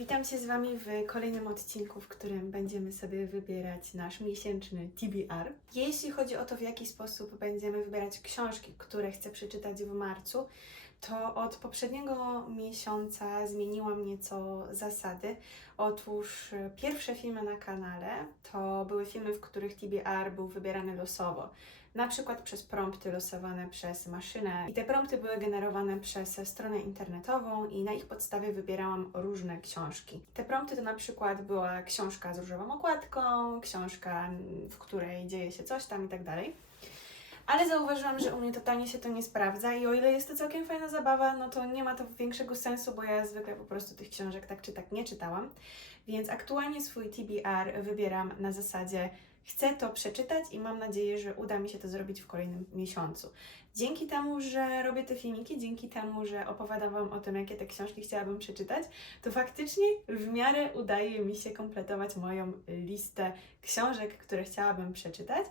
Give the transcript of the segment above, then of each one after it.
Witam się z Wami w kolejnym odcinku, w którym będziemy sobie wybierać nasz miesięczny TBR. Jeśli chodzi o to, w jaki sposób będziemy wybierać książki, które chcę przeczytać w marcu, to od poprzedniego miesiąca zmieniłam nieco zasady. Otóż e, pierwsze filmy na kanale to były filmy, w których TBR był wybierany losowo. Na przykład przez prompty losowane przez maszynę. I te prompty były generowane przez stronę internetową i na ich podstawie wybierałam różne książki. Te prompty to na przykład była książka z różową okładką, książka, w której dzieje się coś tam i tak dalej. Ale zauważyłam, że u mnie totalnie się to nie sprawdza i o ile jest to całkiem fajna zabawa, no to nie ma to większego sensu, bo ja zwykle po prostu tych książek tak czy tak nie czytałam. Więc aktualnie swój TBR wybieram na zasadzie chcę to przeczytać i mam nadzieję, że uda mi się to zrobić w kolejnym miesiącu. Dzięki temu, że robię te filmiki, dzięki temu, że opowiadam Wam o tym, jakie te książki chciałabym przeczytać, to faktycznie w miarę udaje mi się kompletować moją listę książek, które chciałabym przeczytać.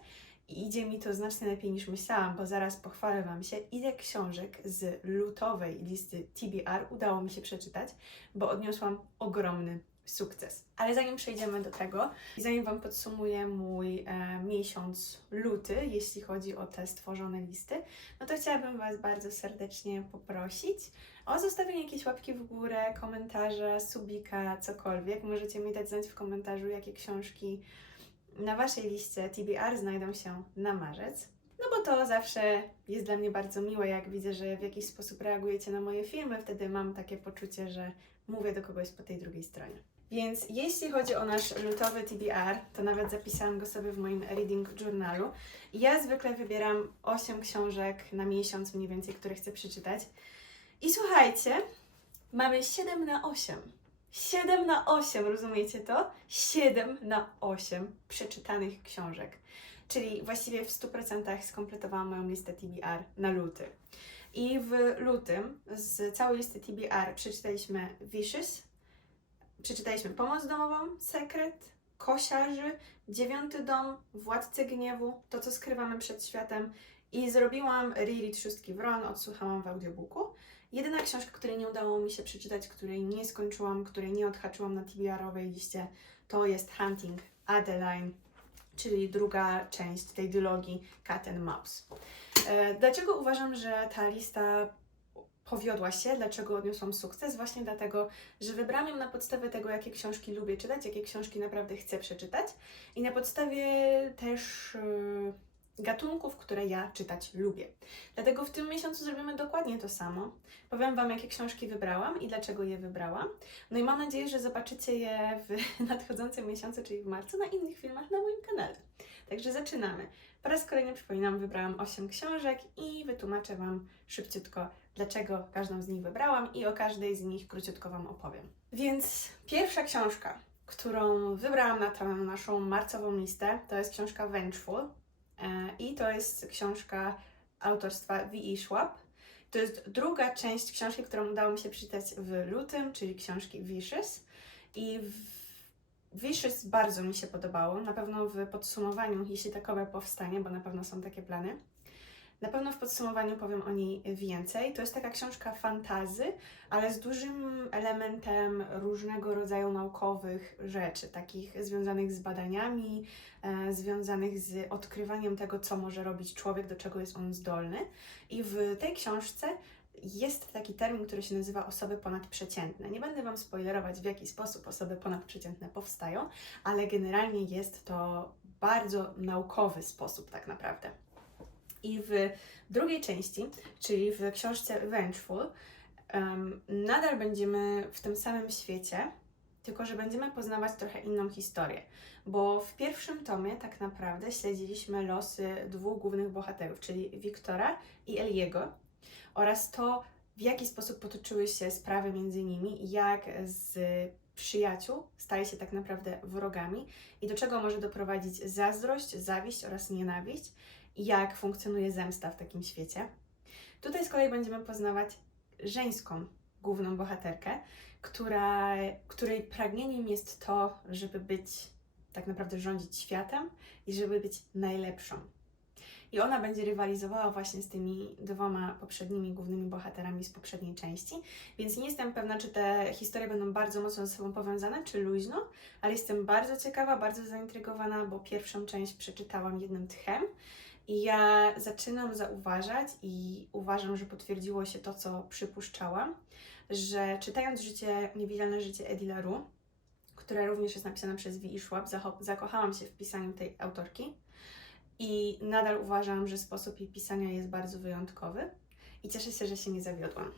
I idzie mi to znacznie lepiej niż myślałam, bo zaraz pochwalę Wam się, ile książek z lutowej listy TBR udało mi się przeczytać, bo odniosłam ogromny sukces. Ale zanim przejdziemy do tego i zanim Wam podsumuję mój e, miesiąc luty, jeśli chodzi o te stworzone listy, no to chciałabym Was bardzo serdecznie poprosić o zostawienie jakiejś łapki w górę, komentarza, subika, cokolwiek. Możecie mi dać znać w komentarzu, jakie książki na Waszej liście TBR znajdą się na marzec. No bo to zawsze jest dla mnie bardzo miłe, jak widzę, że w jakiś sposób reagujecie na moje filmy, wtedy mam takie poczucie, że mówię do kogoś po tej drugiej stronie. Więc jeśli chodzi o nasz lutowy TBR, to nawet zapisałam go sobie w moim reading journalu. Ja zwykle wybieram 8 książek na miesiąc mniej więcej, które chcę przeczytać. I słuchajcie, mamy 7 na 8. 7 na 8, rozumiecie to? 7 na 8 przeczytanych książek. Czyli właściwie w 100% skompletowałam moją listę TBR na luty. I w lutym z całej listy TBR przeczytaliśmy Vicious, przeczytaliśmy Pomoc domową, Sekret, Kosiarzy, Dziewiąty dom, Władcę gniewu, To co skrywamy przed światem i zrobiłam reread Szóstki Wron, odsłuchałam w audiobooku. Jedyna książka, której nie udało mi się przeczytać, której nie skończyłam, której nie odhaczyłam na TBR-owej liście, to jest Hunting Adeline, czyli druga część tej dylogii Cat and Mouse. E, Dlaczego uważam, że ta lista powiodła się, dlaczego odniosłam sukces? Właśnie dlatego, że wybrałam ją na podstawie tego, jakie książki lubię czytać, jakie książki naprawdę chcę przeczytać i na podstawie też yy, gatunków, które ja czytać lubię. Dlatego w tym miesiącu zrobimy dokładnie to samo. Powiem Wam, jakie książki wybrałam i dlaczego je wybrałam. No i mam nadzieję, że zobaczycie je w nadchodzącym miesiącu, czyli w marcu, na innych filmach na moim kanale. Także zaczynamy. Po raz kolejny przypominam, wybrałam 8 książek i wytłumaczę Wam szybciutko, dlaczego każdą z nich wybrałam i o każdej z nich króciutko Wam opowiem. Więc pierwsza książka, którą wybrałam na tę naszą marcową listę, to jest książka Vengeful e, i to jest książka autorstwa V.E. Schwab. To jest druga część książki, którą udało mi się przeczytać w lutym, czyli książki Vicious. I Vicious bardzo mi się podobało. Na pewno w podsumowaniu, jeśli takowe powstanie, bo na pewno są takie plany, na pewno w podsumowaniu powiem o niej więcej. To jest taka książka fantazy, ale z dużym elementem różnego rodzaju naukowych rzeczy, takich związanych z badaniami, e, związanych z odkrywaniem tego, co może robić człowiek, do czego jest on zdolny. I w tej książce jest taki termin, który się nazywa osoby ponadprzeciętne. Nie będę Wam spoilerować, w jaki sposób osoby ponadprzeciętne powstają, ale generalnie jest to bardzo naukowy sposób, tak naprawdę. I w drugiej części, czyli w książce Vengeful, um, nadal będziemy w tym samym świecie, tylko że będziemy poznawać trochę inną historię. Bo w pierwszym tomie tak naprawdę śledziliśmy losy dwóch głównych bohaterów, czyli Wiktora i Eliego, oraz to, w jaki sposób potoczyły się sprawy między nimi jak z przyjaciół stali się tak naprawdę wrogami i do czego może doprowadzić zazdrość, zawiść oraz nienawiść jak funkcjonuje zemsta w takim świecie. Tutaj z kolei będziemy poznawać żeńską główną bohaterkę, która, której pragnieniem jest to, żeby być tak naprawdę rządzić światem i żeby być najlepszą. i ona będzie rywalizowała właśnie z tymi dwoma poprzednimi głównymi bohaterami z poprzedniej części, więc nie jestem pewna, czy te historie będą bardzo mocno ze sobą powiązane, czy luźno, ale jestem bardzo ciekawa, bardzo zaintrygowana, bo pierwszą część przeczytałam jednym tchem i ja zaczynam zauważać i uważam, że potwierdziło się to, co przypuszczałam, że czytając życie, niewidzialne życie Eddie LaRue, które również jest napisane przez V.E. Schwab, zacho- zakochałam się w pisaniu tej autorki i nadal uważam, że sposób jej pisania jest bardzo wyjątkowy i cieszę się, że się nie zawiodłam.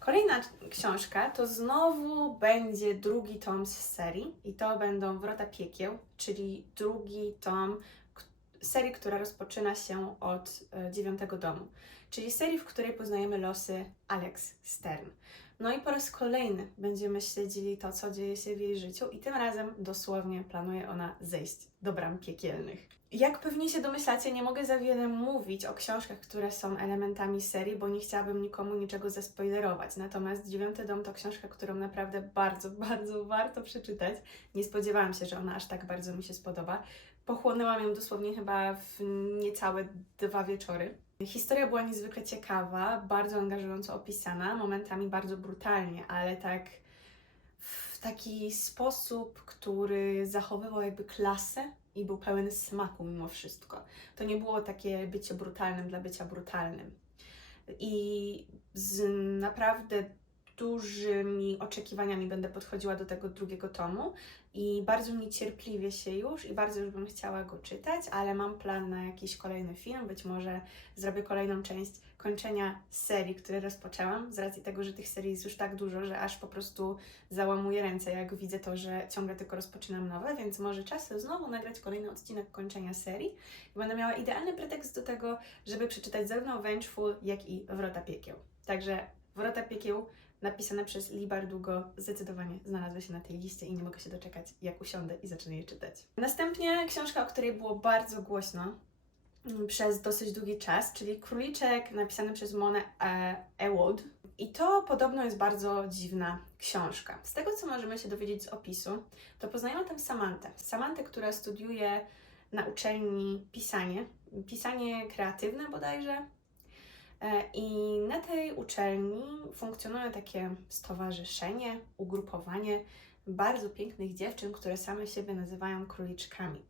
Kolejna książka to znowu będzie drugi tom z serii i to będą Wrota Piekieł, czyli drugi tom serii, która rozpoczyna się od e, dziewiątego domu, czyli serii, w której poznajemy losy Alex Stern. No i po raz kolejny będziemy śledzili to, co dzieje się w jej życiu i tym razem dosłownie planuje ona zejść do bram piekielnych. Jak pewnie się domyślacie, nie mogę za wiele mówić o książkach, które są elementami serii, bo nie chciałabym nikomu niczego zaspoilerować. Natomiast Dziewiąty Dom to książka, którą naprawdę bardzo, bardzo warto przeczytać. Nie spodziewałam się, że ona aż tak bardzo mi się spodoba. Pochłonęłam ją dosłownie chyba w niecałe dwa wieczory. Historia była niezwykle ciekawa, bardzo angażująco opisana, momentami bardzo brutalnie, ale tak w taki sposób, który zachowywał jakby klasę i był pełen smaku mimo wszystko. To nie było takie bycie brutalnym dla bycia brutalnym. I z naprawdę dużymi oczekiwaniami będę podchodziła do tego drugiego tomu i bardzo niecierpliwie się już i bardzo już bym chciała go czytać, ale mam plan na jakiś kolejny film, być może zrobię kolejną część kończenia serii, które rozpoczęłam, z racji tego, że tych serii jest już tak dużo, że aż po prostu załamuję ręce, jak widzę to, że ciągle tylko rozpoczynam nowe, więc może czas znowu nagrać kolejny odcinek kończenia serii i będę miała idealny pretekst do tego, żeby przeczytać zarówno Vengeful, jak i Wrota Piekieł. Także Wrota Piekieł napisane przez Lee Bardugo zdecydowanie znalazły się na tej liście i nie mogę się doczekać, jak usiądę i zacznę je czytać. Następnie książka, o której było bardzo głośno mm, przez dosyć długi czas, czyli Króliczek napisany przez Monę e, Ewald. I to podobno jest bardzo dziwna książka. Z tego, co możemy się dowiedzieć z opisu, to poznajemy tam Samantę. Samantę, która studiuje na uczelni pisanie, pisanie kreatywne bodajże, I na tej uczelni funkcjonuje takie stowarzyszenie, ugrupowanie bardzo pięknych dziewczyn, które same siebie nazywają króliczkami.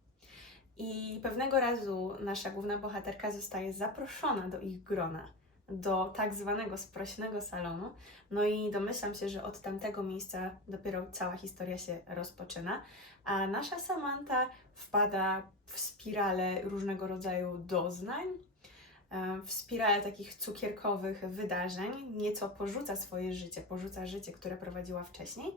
I pewnego razu nasza główna bohaterka zostaje zaproszona do ich grona, do tak zwanego sprośnego salonu. No i domyślam się, że od tamtego miejsca dopiero cała historia się rozpoczyna, a nasza Samantha wpada w spiralę różnego rodzaju doznań, e, w spirale takich cukierkowych wydarzeń, nieco porzuca swoje życie, porzuca życie, które prowadziła wcześniej.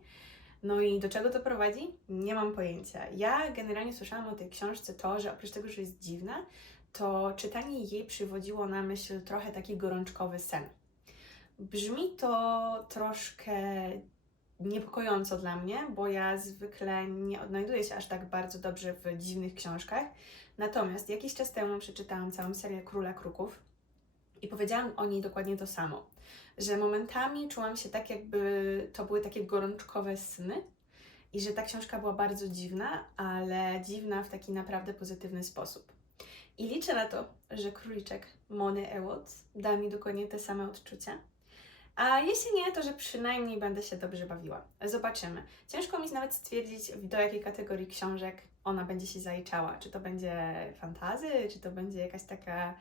No i do czego to prowadzi? Nie mam pojęcia. Ja generalnie słyszałam o tej książce to, że oprócz tego, że jest dziwna, to czytanie jej przywodziło na myśl trochę taki gorączkowy sen. Brzmi to troszkę niepokojąco dla mnie, bo ja zwykle nie odnajduję się aż tak bardzo dobrze w dziwnych książkach. Natomiast jakiś czas temu przeczytałam całą serię Króla Kruków i powiedziałam o niej dokładnie to samo, że momentami czułam się tak, jakby to były takie gorączkowe sny i że ta książka była bardzo dziwna, ale dziwna w taki naprawdę pozytywny sposób. I liczę na to, że króliczek Mony Ewot da mi dokładnie te same odczucia. A jeśli nie, to że przynajmniej będę się dobrze bawiła. Zobaczymy. Ciężko mi nawet stwierdzić, do jakiej kategorii książek ona będzie się zaliczała. Czy to będzie fantazy, czy to będzie jakaś taka.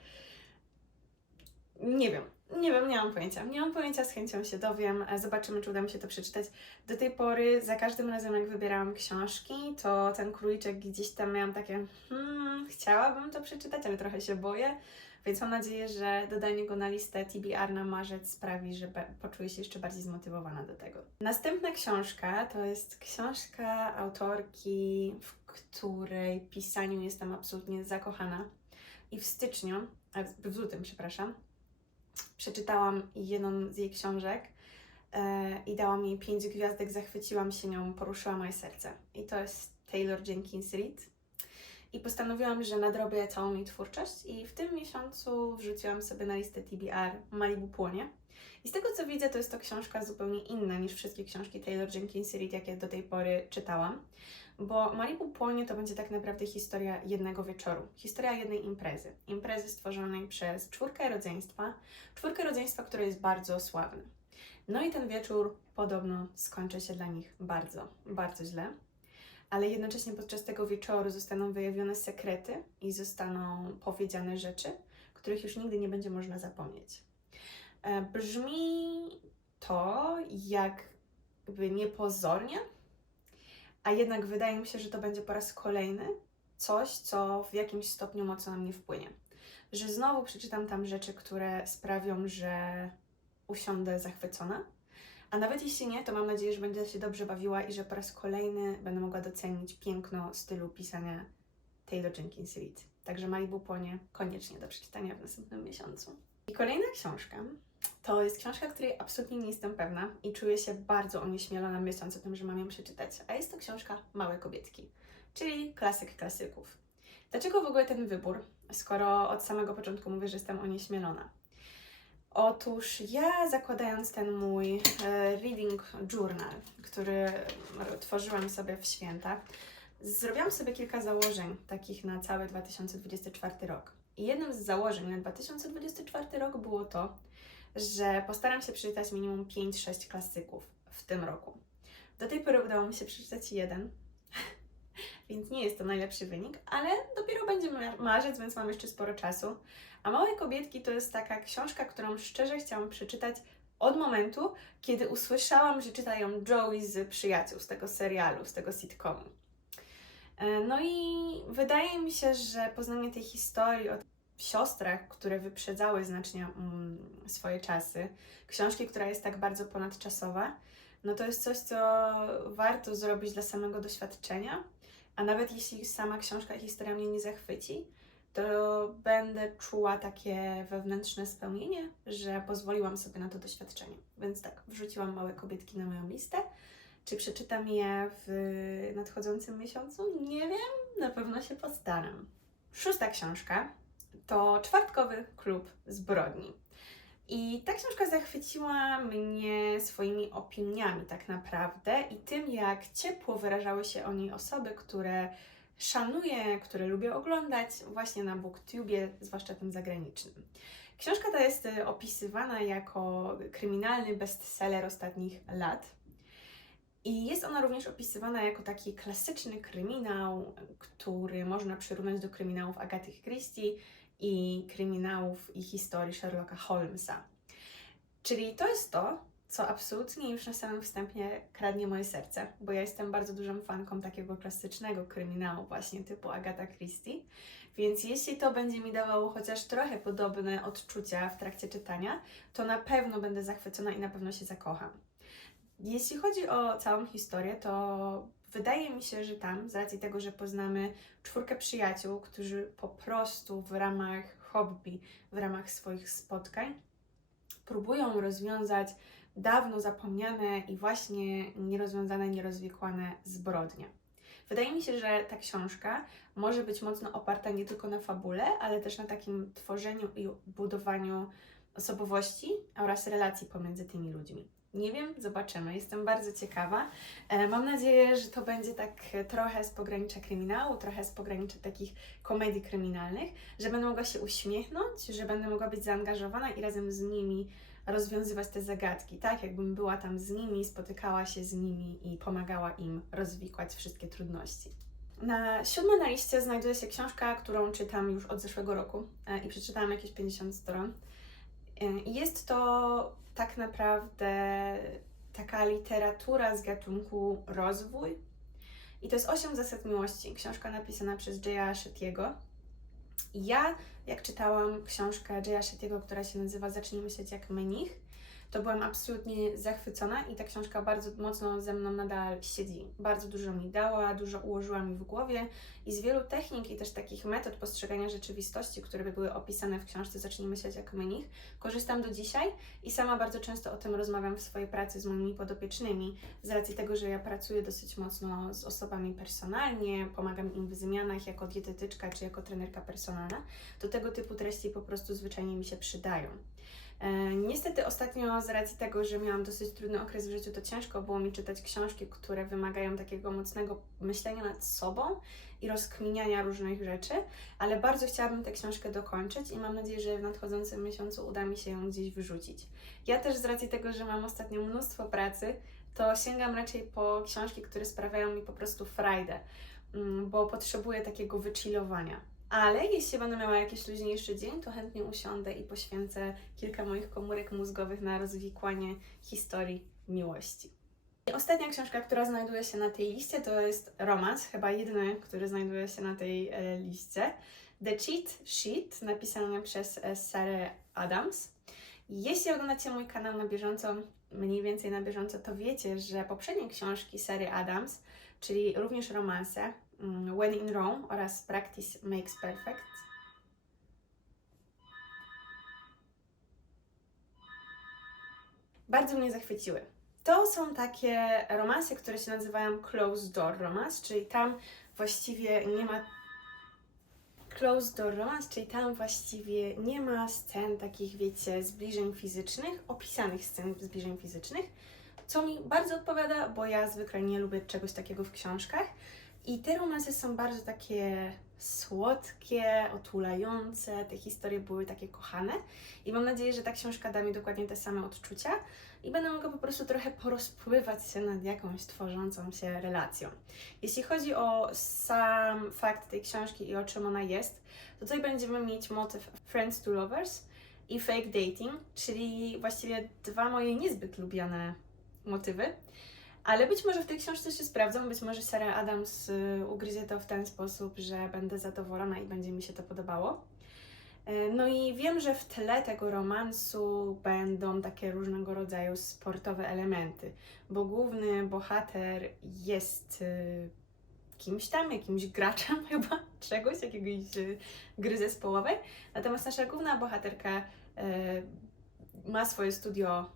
Nie wiem. Nie wiem, nie mam pojęcia. Nie mam pojęcia, z chęcią się dowiem. Zobaczymy, czy uda mi się to przeczytać. Do tej pory, za każdym razem, jak wybierałam książki, to ten króliczek gdzieś tam miałam takie, hmm, chciałabym to przeczytać, ale trochę się boję. Więc mam nadzieję, że dodanie go na listę TBR na marzec sprawi, że poczuję się jeszcze bardziej zmotywowana do tego. Następna książka to jest książka autorki, w której pisaniu jestem absolutnie zakochana. I w styczniu, w lutym, przepraszam, przeczytałam jedną z jej książek e, i dałam jej pięć gwiazdek, zachwyciłam się nią, poruszyła moje serce. I to jest Taylor Jenkins Reid. I postanowiłam, że nadrobię całą jej twórczość i w tym miesiącu wrzuciłam sobie na listę TBR Malibu Płonie. I z tego co widzę, to jest to książka zupełnie inna niż wszystkie książki Taylor Jenkins Reid, jakie do tej pory czytałam. Bo Malibu Płonie to będzie tak naprawdę historia jednego wieczoru, historia jednej imprezy. Imprezy stworzonej przez czwórkę rodzeństwa, czwórkę rodzeństwa, które jest bardzo sławne. No i ten wieczór podobno skończy się dla nich bardzo, bardzo źle. Ale jednocześnie podczas tego wieczoru zostaną wyjawione sekrety i zostaną powiedziane rzeczy, których już nigdy nie będzie można zapomnieć. E, Brzmi to jakby niepozornie, a jednak wydaje mi się, że to będzie po raz kolejny coś, co w jakimś stopniu mocno na mnie wpłynie. Że znowu przeczytam tam rzeczy, które sprawią, że usiądę zachwycona. A nawet jeśli nie, to mam nadzieję, że będę się dobrze bawiła i że po raz kolejny będę mogła docenić piękno stylu pisania Taylor Jenkins Reid. Także Malibu Płonie koniecznie do przeczytania w następnym miesiącu. I kolejna książka to jest książka, której absolutnie nie jestem pewna i czuję się bardzo onieśmielona myśląc o tym, że mam ją przeczytać. A jest to książka Małe Kobietki, czyli klasyk klasyków. Dlaczego w ogóle ten wybór, skoro od samego początku mówię, że jestem onieśmielona? Otóż ja zakładając ten mój e, reading journal, który tworzyłam sobie w święta, zrobiłam sobie kilka założeń takich na cały 2024 rok. I jednym z założeń na 2024 rok było to, że postaram się przeczytać minimum 5-6 klasyków w tym roku. Do tej pory udało mi się przeczytać jeden, więc nie jest to najlepszy wynik, ale dopiero będzie mar- marzec, więc mam jeszcze sporo czasu. A Małe Kobietki to jest taka książka, którą szczerze chciałam przeczytać od momentu, kiedy usłyszałam, że czytają Joey z Przyjaciół, z tego serialu, z tego sitcomu. E, No i wydaje mi się, że poznanie tej historii o siostrach, które wyprzedzały znacznie mm, swoje czasy, książki, która jest tak bardzo ponadczasowa, no to jest coś, co warto zrobić dla samego doświadczenia, a nawet jeśli sama książka i historia mnie nie zachwyci, to będę czuła takie wewnętrzne spełnienie, że pozwoliłam sobie na to doświadczenie. Więc tak, wrzuciłam małe kobietki na moją listę. Czy przeczytam je w nadchodzącym miesiącu? Nie wiem, na pewno się postaram. Szósta książka to Czwartkowy Klub Zbrodni. I ta książka zachwyciła mnie swoimi opiniami, tak naprawdę, i tym, jak ciepło wyrażały się o niej osoby, które szanuję, które lubię oglądać właśnie na BookTubie, zwłaszcza tym zagranicznym. Książka ta jest e, opisywana jako kryminalny bestseller ostatnich lat. I jest ona również opisywana jako taki klasyczny kryminał, który można przyrównać do kryminałów Agaty Christie i kryminałów i historii Sherlocka Holmesa. Czyli to jest to, co absolutnie już na samym wstępie kradnie moje serce, bo ja jestem bardzo dużą fanką takiego klasycznego kryminału, właśnie typu Agatha Christie. Więc jeśli to będzie mi dawało chociaż trochę podobne odczucia w trakcie czytania, to na pewno będę zachwycona i na pewno się zakocham. Jeśli chodzi o całą historię, to wydaje mi się, że tam, z racji tego, że poznamy czwórkę przyjaciół, którzy po prostu w ramach hobby, w ramach swoich spotkań próbują rozwiązać dawno zapomniane i właśnie nierozwiązane, nierozwikłane zbrodnie. Wydaje mi się, że ta książka może być mocno oparta nie tylko na fabule, ale też na takim tworzeniu i budowaniu osobowości oraz relacji pomiędzy tymi ludźmi. Nie wiem, zobaczymy. Jestem bardzo ciekawa. E, Mam nadzieję, że to będzie tak trochę z pogranicza kryminału, trochę z pogranicza takich komedii kryminalnych, że będę mogła się uśmiechnąć, że będę mogła być zaangażowana i razem z nimi rozwiązywać te zagadki, tak? Jakbym była tam z nimi, spotykała się z nimi i pomagała im rozwikłać wszystkie trudności. Na siódme na liście znajduje się książka, którą czytam już od zeszłego roku e, i przeczytałam jakieś 50 stron. E, jest to tak naprawdę taka literatura z gatunku rozwój. I to jest Osiem zasad miłości, książka napisana przez Jaya Shettiego. Ja, jak czytałam książkę Jaya Shettiego, która się nazywa Zacznij myśleć jak mnich, to byłam absolutnie zachwycona i ta książka bardzo mocno ze mną nadal siedzi. Bardzo dużo mi dała, dużo ułożyła mi w głowie i z wielu technik i też takich metod postrzegania rzeczywistości, które by były opisane w książce Zacznij myśleć jak mnich, korzystam do dzisiaj i sama bardzo często o tym rozmawiam w swojej pracy z moimi podopiecznymi, z racji tego, że ja pracuję dosyć mocno z osobami personalnie, pomagam im w zmianach jako dietetyczka czy jako trenerka personalna, to tego typu treści po prostu zwyczajnie mi się przydają. E, niestety ostatnio z racji tego, że miałam dosyć trudny okres w życiu, to ciężko było mi czytać książki, które wymagają takiego mocnego myślenia nad sobą i rozkminiania różnych rzeczy, ale bardzo chciałabym tę książkę dokończyć i mam nadzieję, że w nadchodzącym miesiącu uda mi się ją gdzieś wyrzucić. Ja też z racji tego, że mam ostatnio mnóstwo pracy, to sięgam raczej po książki, które sprawiają mi po prostu frajdę, mm, bo potrzebuję takiego wychillowania. Ale jeśli będę miała jakiś luźniejszy dzień, to chętnie usiądę i poświęcę kilka moich komórek mózgowych na rozwikłanie historii miłości. I ostatnia książka, która znajduje się na tej liście, to jest romans, chyba jedyny, który znajduje się na tej e, liście. The Cheat Sheet, napisany przez e, Sarah Adams. Jeśli oglądacie mój kanał na bieżąco, mniej więcej na bieżąco, to wiecie, że poprzednie książki serii Adams, czyli również romanse, When in Rome oraz Practice Makes Perfect, bardzo mnie zachwyciły. To są takie romanse, które się nazywają closed door romance, czyli tam właściwie nie ma closed door romance, czyli tam właściwie nie ma scen takich, wiecie, zbliżeń fizycznych, opisanych scen zbliżeń fizycznych, co mi bardzo odpowiada, bo ja zwykle nie lubię czegoś takiego w książkach. I te romanse są bardzo takie słodkie, otulające, te historie były takie kochane i mam nadzieję, że ta książka da mi dokładnie te same odczucia i będę mogła po prostu trochę porozpływać się nad jakąś tworzącą się relacją. Jeśli chodzi o sam fakt tej książki i o czym ona jest, to tutaj będziemy mieć motyw Friends to Lovers i Fake Dating, czyli właściwie dwa moje niezbyt lubiane motywy. Ale być może w tej książce się sprawdzą, być może Sarah Adams y, ugryzie to w ten sposób, że będę zadowolona i będzie mi się to podobało. Y, No i wiem, że w tle tego romansu będą takie różnego rodzaju sportowe elementy, bo główny bohater jest y, kimś tam, jakimś graczem chyba czegoś, jakiegoś y, gry zespołowej, natomiast nasza główna bohaterka ma swoje studio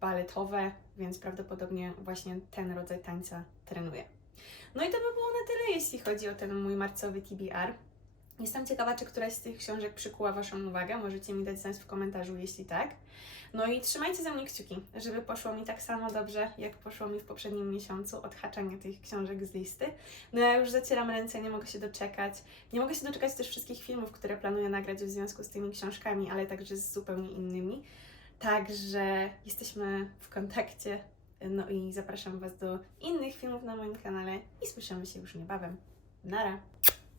baletowe, więc prawdopodobnie właśnie ten rodzaj tańca trenuje. No i to by było na tyle, jeśli chodzi o ten mój marcowy TBR. Jestem ciekawa, czy któraś z tych książek przykuła Waszą uwagę. Możecie mi dać znać w komentarzu, jeśli tak. No i trzymajcie za mnie kciuki, żeby poszło mi tak samo dobrze, jak poszło mi w poprzednim miesiącu odhaczanie tych książek z listy. No ja już zacieram ręce, nie mogę się doczekać. Nie mogę się doczekać też wszystkich filmów, które planuję nagrać w związku z tymi książkami, ale także z zupełnie innymi. Także jesteśmy w kontakcie. No i zapraszam Was do innych filmów na moim kanale i słyszymy się już niebawem. Nara!